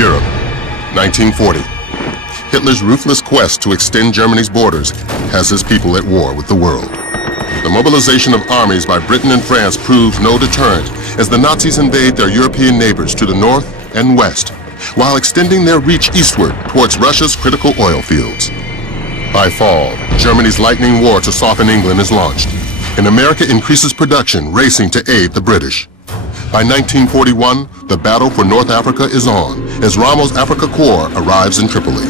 Europe, 1940. Hitler's ruthless quest to extend Germany's borders has his people at war with the world. The mobilization of armies by Britain and France proves no deterrent as the Nazis invade their European neighbors to the north and west, while extending their reach eastward towards Russia's critical oil fields. By fall, Germany's lightning war to soften England is launched, and America increases production, racing to aid the British. By 1941, the battle for North Africa is on, as Rommel's Africa Corps arrives in Tripoli.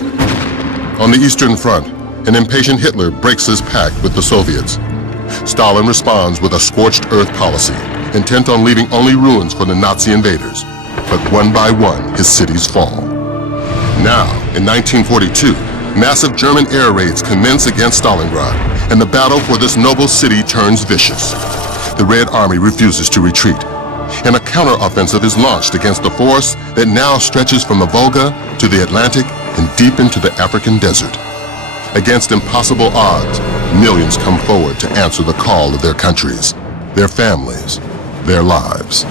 On the Eastern Front, an impatient Hitler breaks his pact with the Soviets. Stalin responds with a scorched earth policy, intent on leaving only ruins for the Nazi invaders. But one by one, his cities fall. Now, in 1942, massive German air raids commence against Stalingrad, and the battle for this noble city turns vicious. The Red Army refuses to retreat, and a counter-offensive is launched against the force that now stretches from the Volga to the Atlantic and deep into the African desert. Against impossible odds, millions come forward to answer the call of their countries, their families, their lives.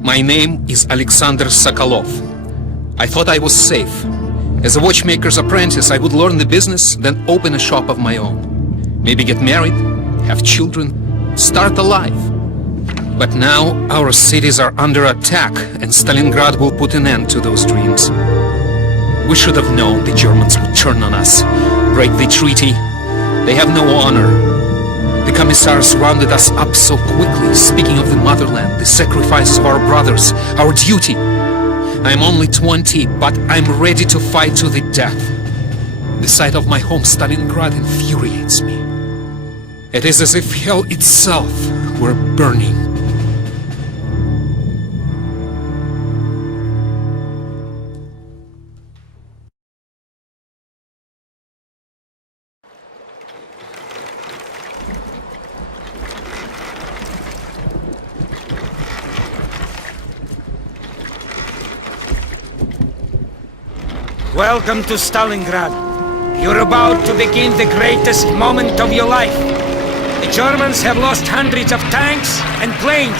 My name is Alexander Sokolov. I thought I was safe. As a watchmaker's apprentice, I would learn the business, then open a shop of my own. Maybe get married, have children, start a life. But now our cities are under attack, and Stalingrad will put an end to those dreams. We should have known the Germans would turn on us, break the treaty. They have no honor. The commissars rounded us up so quickly, speaking of the motherland, the sacrifice of our brothers, our duty. I'm only 20, but I'm ready to fight to the death. The sight of my home Stalingrad infuriates me. It is as if hell itself were burning. Welcome to Stalingrad. You're about to begin the greatest moment of your life. The Germans have lost hundreds of tanks and planes.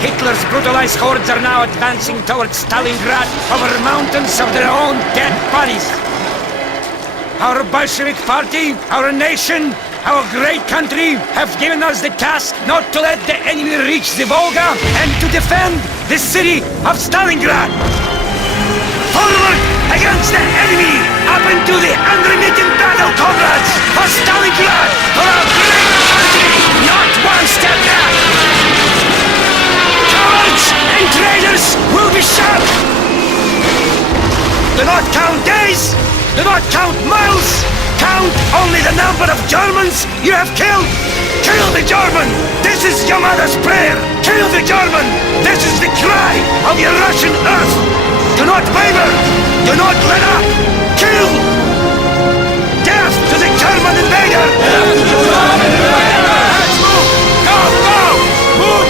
Hitler's brutalized hordes are now advancing towards Stalingrad over mountains of their own dead bodies. Our Bolshevik party, our nation, our great country have given us the task not to let the enemy reach the Volga and to defend the city of Stalingrad. Forward against the enemy, up into the unremitting battle, comrades, for Stalingrad, for our great country, not one step back! Cowards and traitors will be shot! Do not count days, do not count miles, count only the number of Germans you have killed! Kill the German! This is your mother's prayer! Kill the German! This is the cry of your Russian earth! Do not waver! Do not let up! Kill! Death to the German invader! Death to the German invader! Let's move! Go! Go! Move!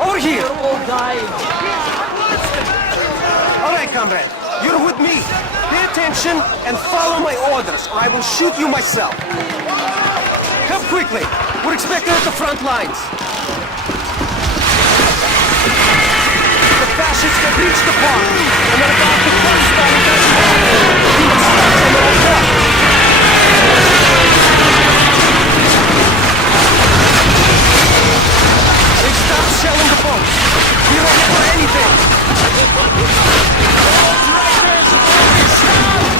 Over here! Alright, comrade. You're with me. Pay attention and follow my orders, or I will shoot you myself. Come quickly. We're expected at the front lines. The fascists have reached the park, and they're about to crush Stalingrad. We must stop them at all costs. Stop shelling the boats! We're ready for anything! All traitors, stop!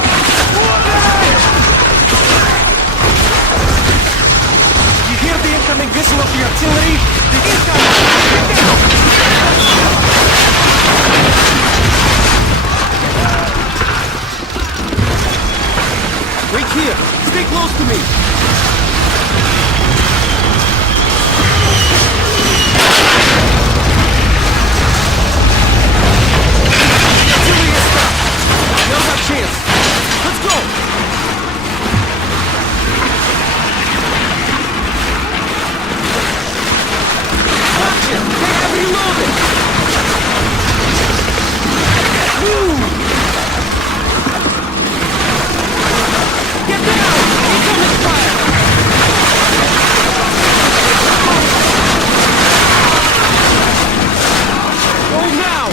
Wait here! Stay close to me! Artillery stop! Now's our chance! Let's go! Watch it! They have reloaded! Move! Get down! Incoming fire! Go now!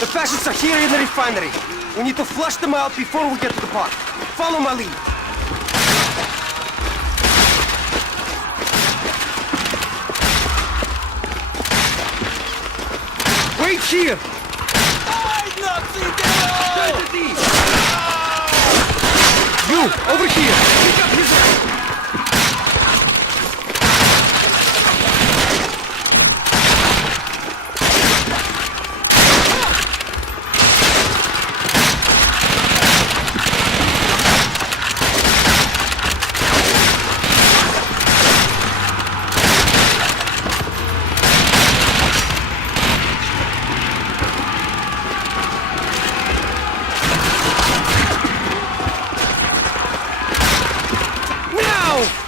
The fascists are here in the refinery. We need to flush them out before we get to the park. Follow my lead. Wait here! You, over here! Pick up his...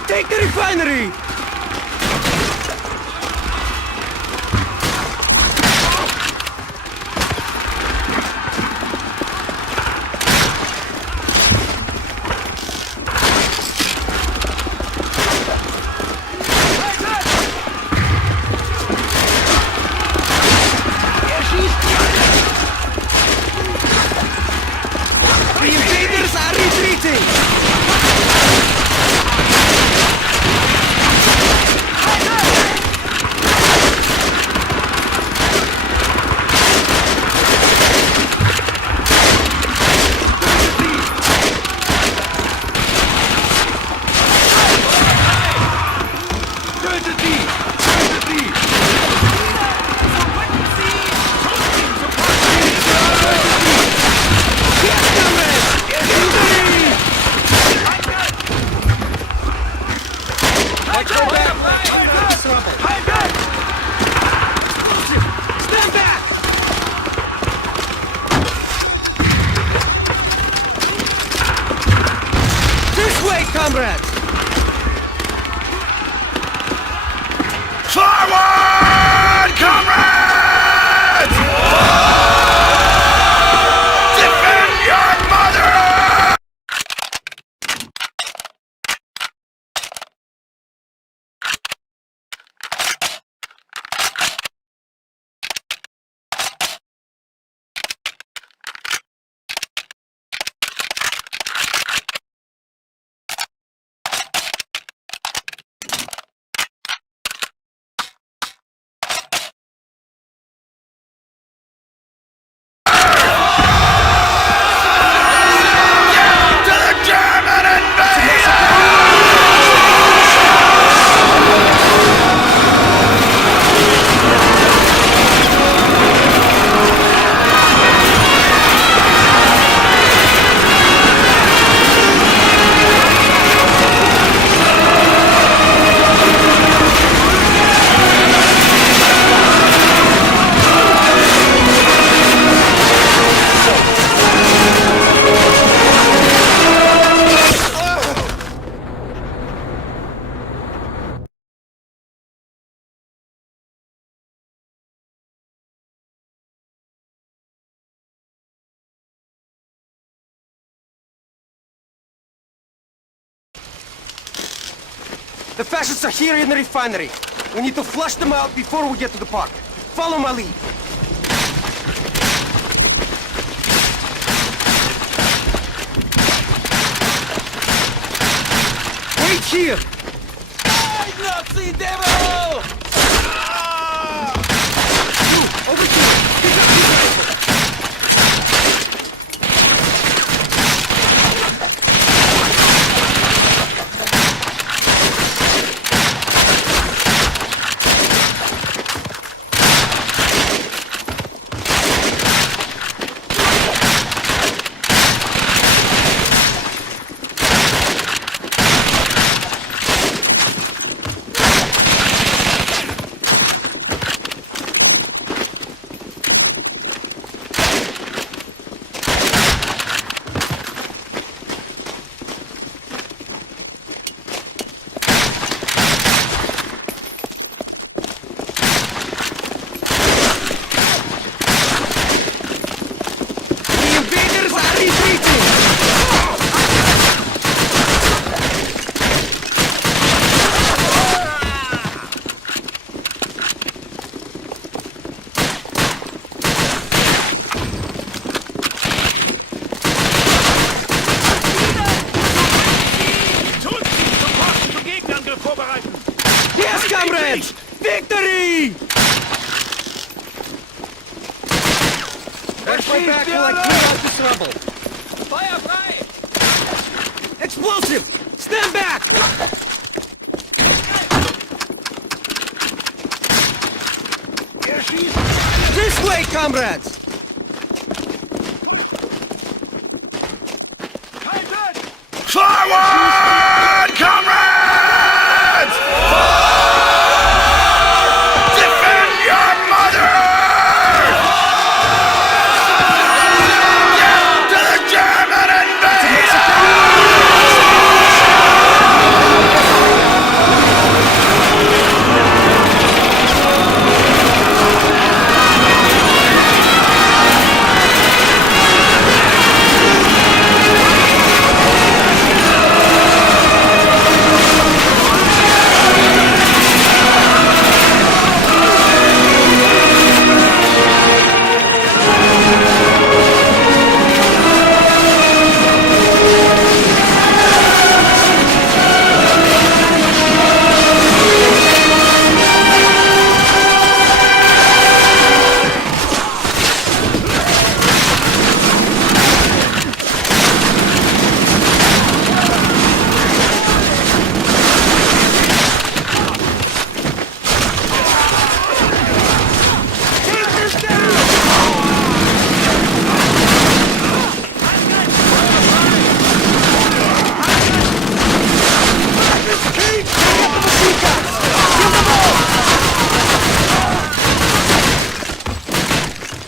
Take the refinery! The invaders are retreating! The fascists are here in the refinery. We need to flush them out before we get to the park. Follow my lead. Wait here! Nazi devil! You, over here! Pick up this rifle! Yes, comrades! Victory! Watch my back while I clear out this rubble. Feuer frei! Explosive! Stand back! This way, comrades! Forward, comrades! Defend your mother! Get to the German invader!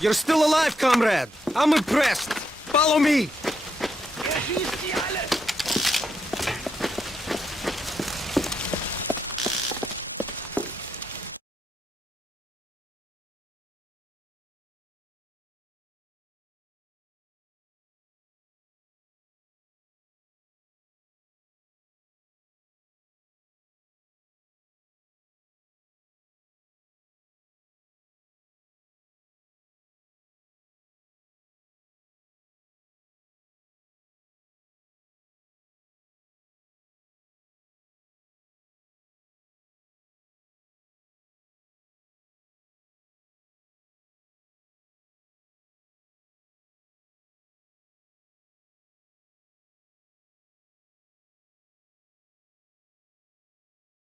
You're still alive, comrade! I'm impressed! Follow me!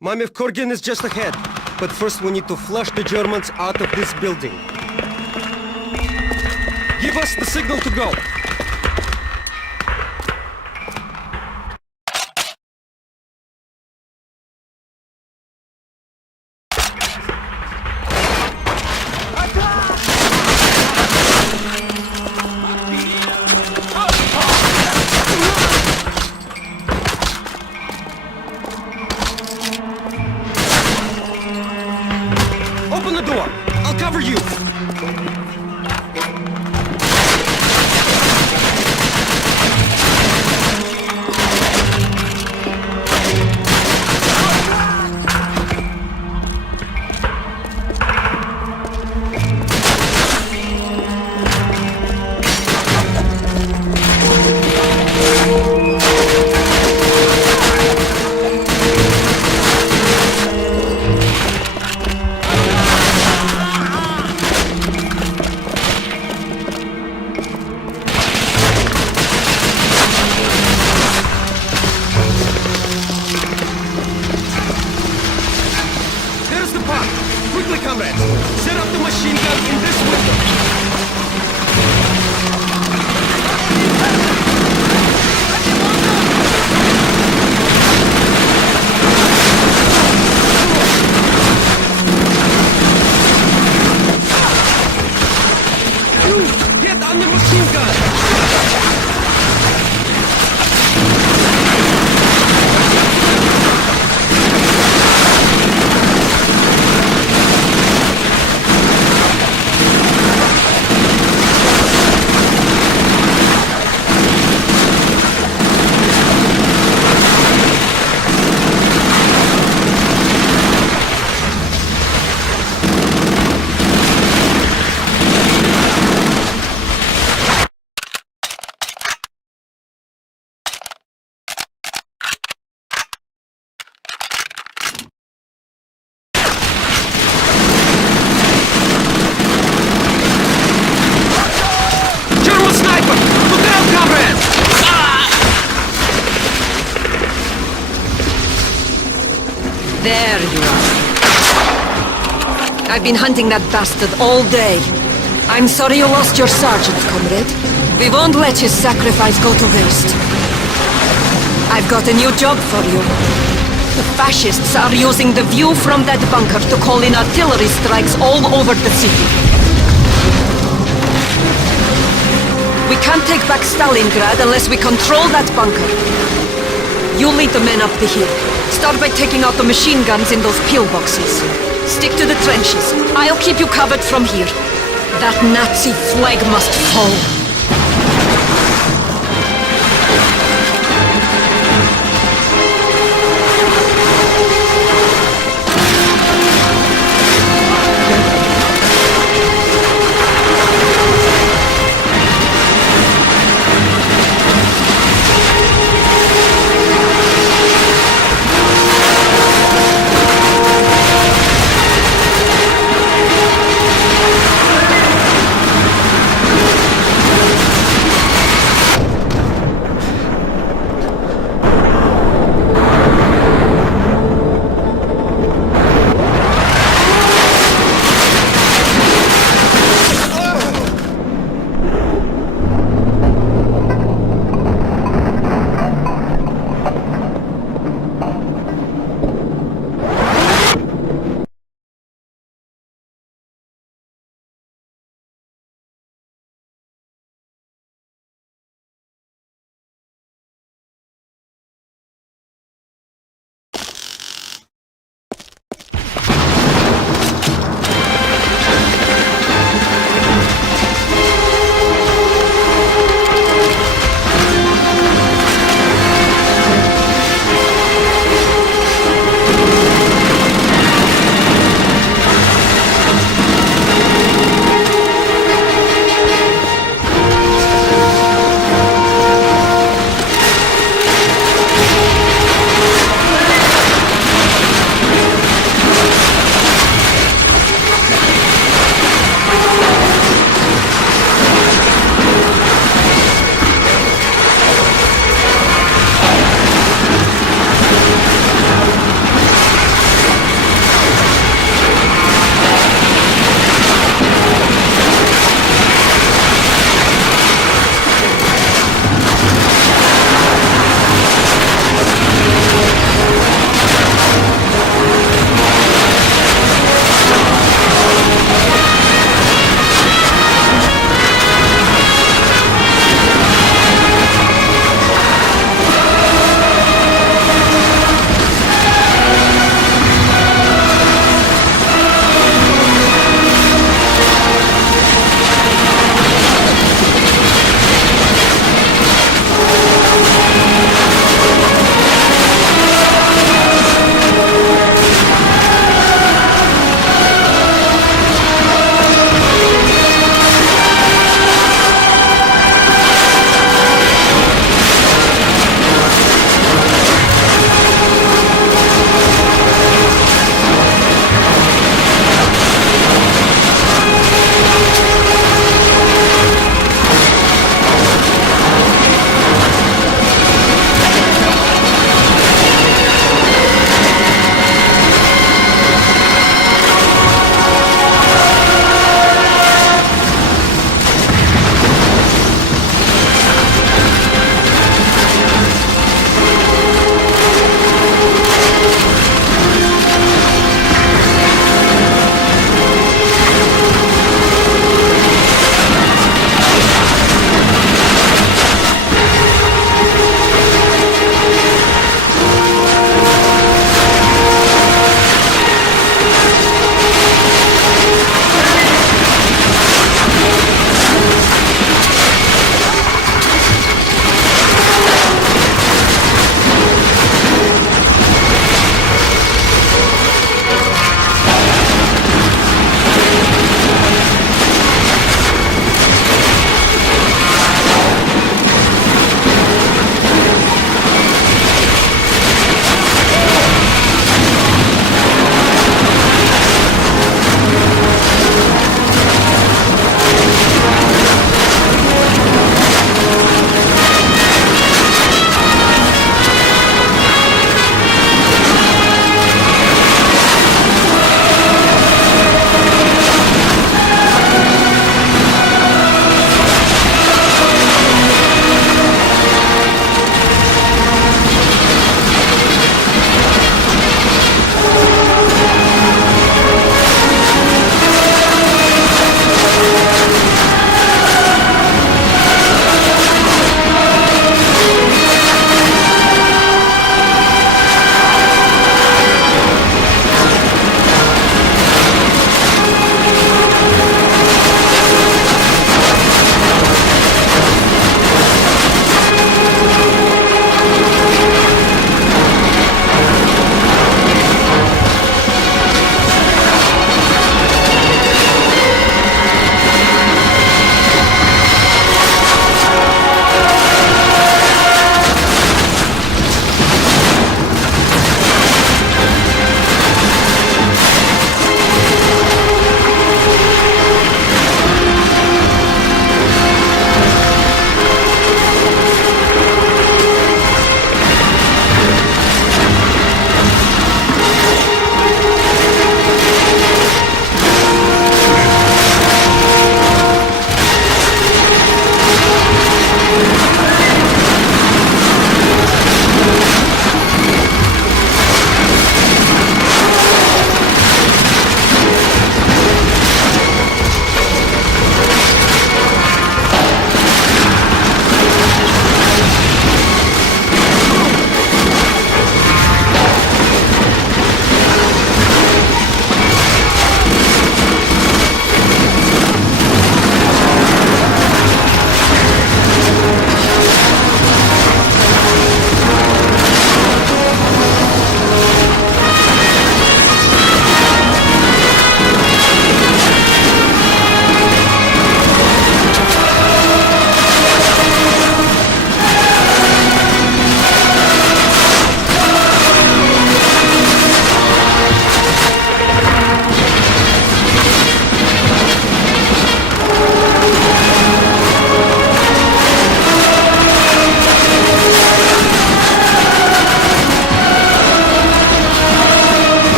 Mamiev Kurgan is just ahead. But first we need to flush the Germans out of this building. Give us the signal to go. Open the door! I'll cover you! There you are. I've been hunting that bastard all day. I'm sorry you lost your sergeant, comrade. We won't let his sacrifice go to waste. I've got a new job for you. The fascists are using the view from that bunker to call in artillery strikes all over the city. We can't take back Stalingrad unless we control that bunker. You lead the men up the hill. Start by taking out the machine guns in those pillboxes. Stick to the trenches. I'll keep you covered from here. That Nazi flag must fall.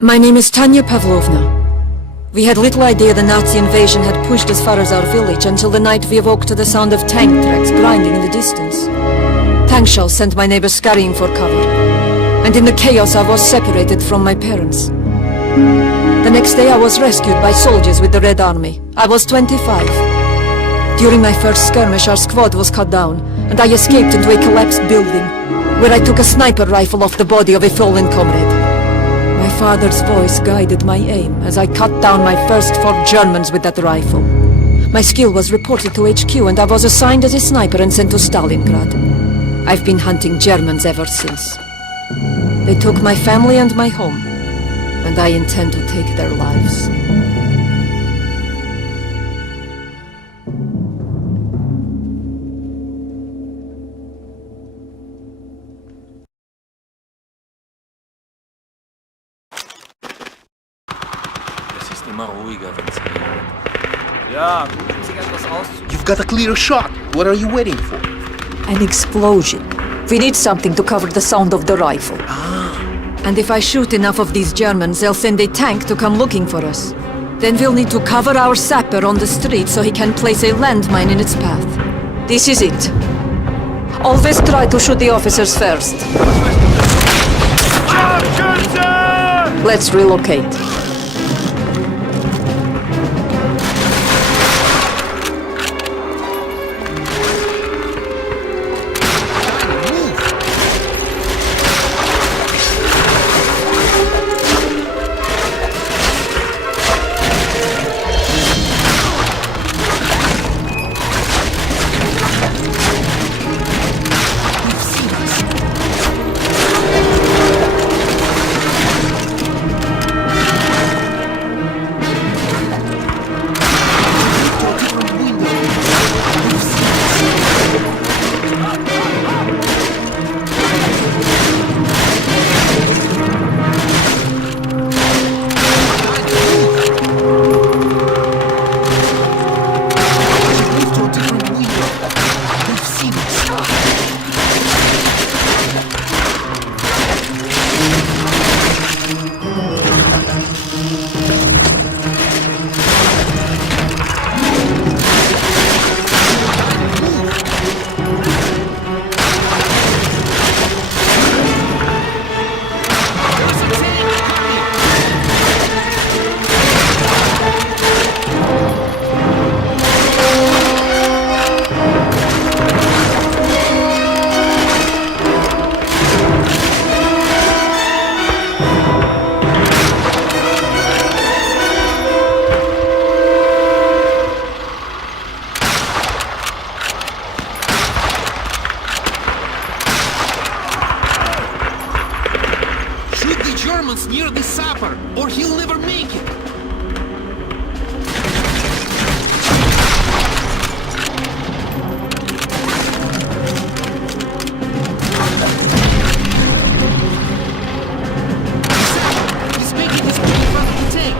My name is Tanya Pavlovna. We had little idea the Nazi invasion had pushed as far as our village until the night we awoke to the sound of tank tracks grinding in the distance. Tank shells sent my neighbors scurrying for cover, and in the chaos I was separated from my parents. The next day I was rescued by soldiers with the Red Army. I was 25. During my first skirmish our squad was cut down, and I escaped into a collapsed building, where I took a sniper rifle off the body of a fallen comrade. My father's voice guided my aim as I cut down my first 4 Germans with that rifle. My skill was reported to HQ and I was assigned as a sniper and sent to Stalingrad. I've been hunting Germans ever since. They took my family and my home, and I intend to take their lives. You've got a clear shot. What are you waiting for? An explosion. We need something to cover the sound of the rifle. And if I shoot enough of these Germans, they'll send a tank to come looking for us. Then we'll need to cover our sapper on the street so he can place a landmine in its path. This is it. Always try to shoot the officers first. Let's relocate. Near the sapper, or he'll never make it! He's making his way in front of the tank!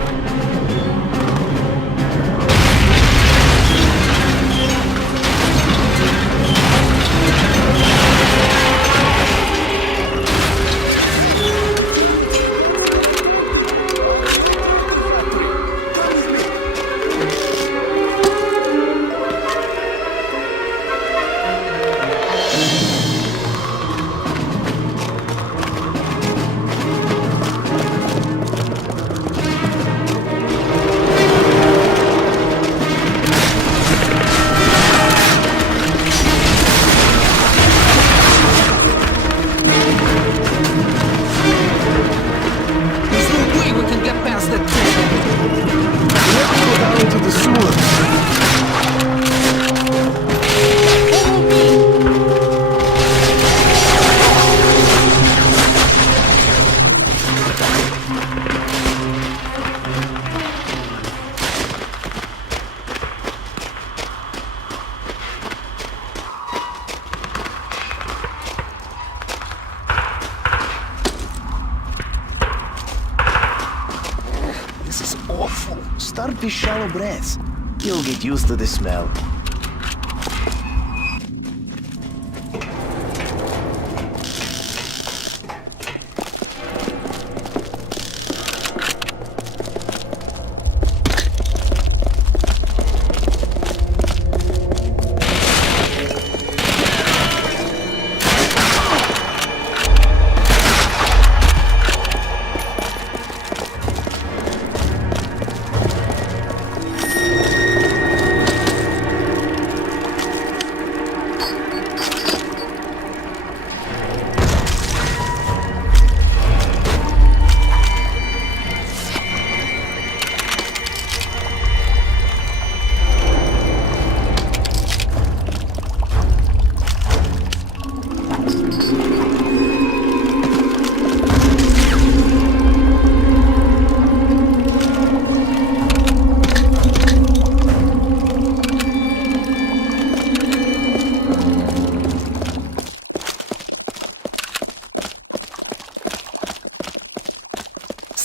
Start with shallow breaths. You'll get used to the smell.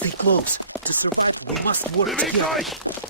Stay close. To survive, we must work Bewegt together. euch!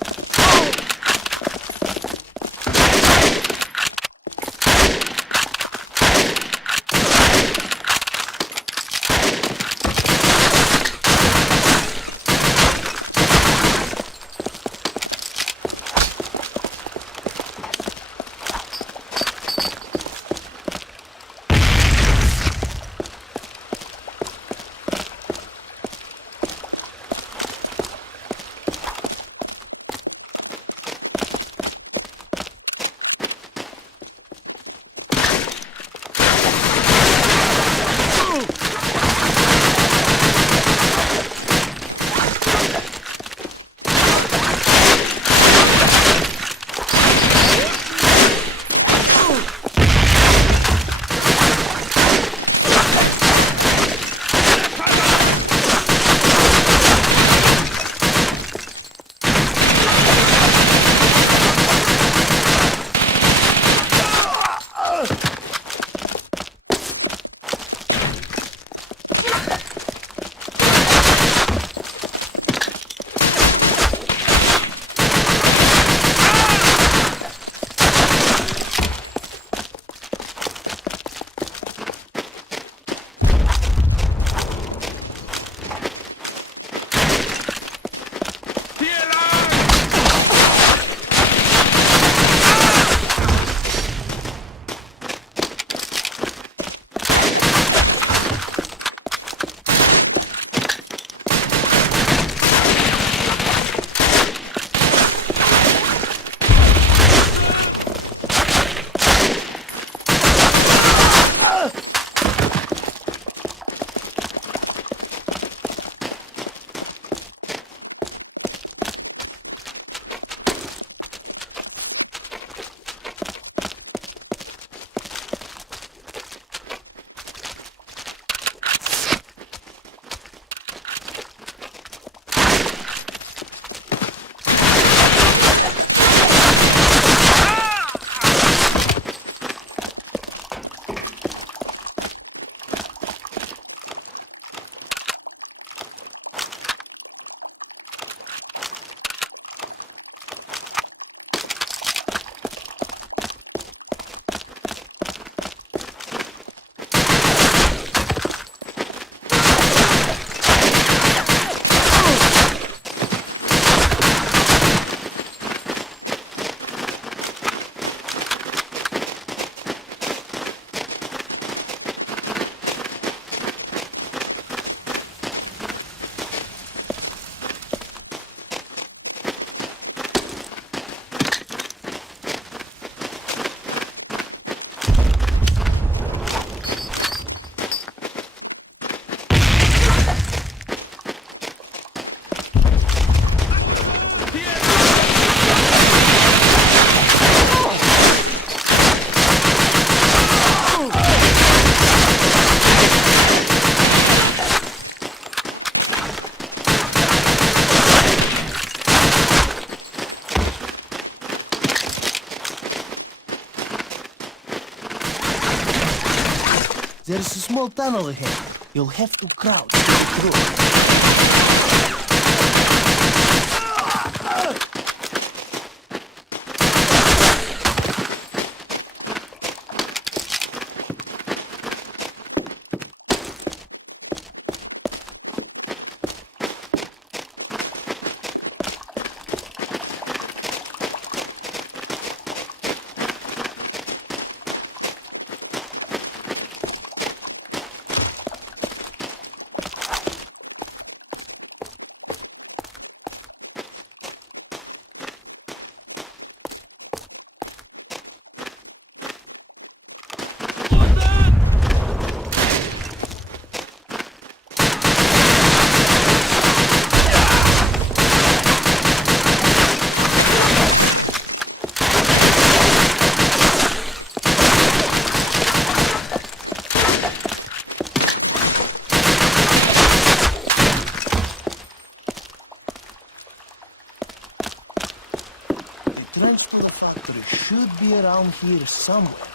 There's a small tunnel ahead. You'll have to crouch to get through. The transport factory should be around here somewhere.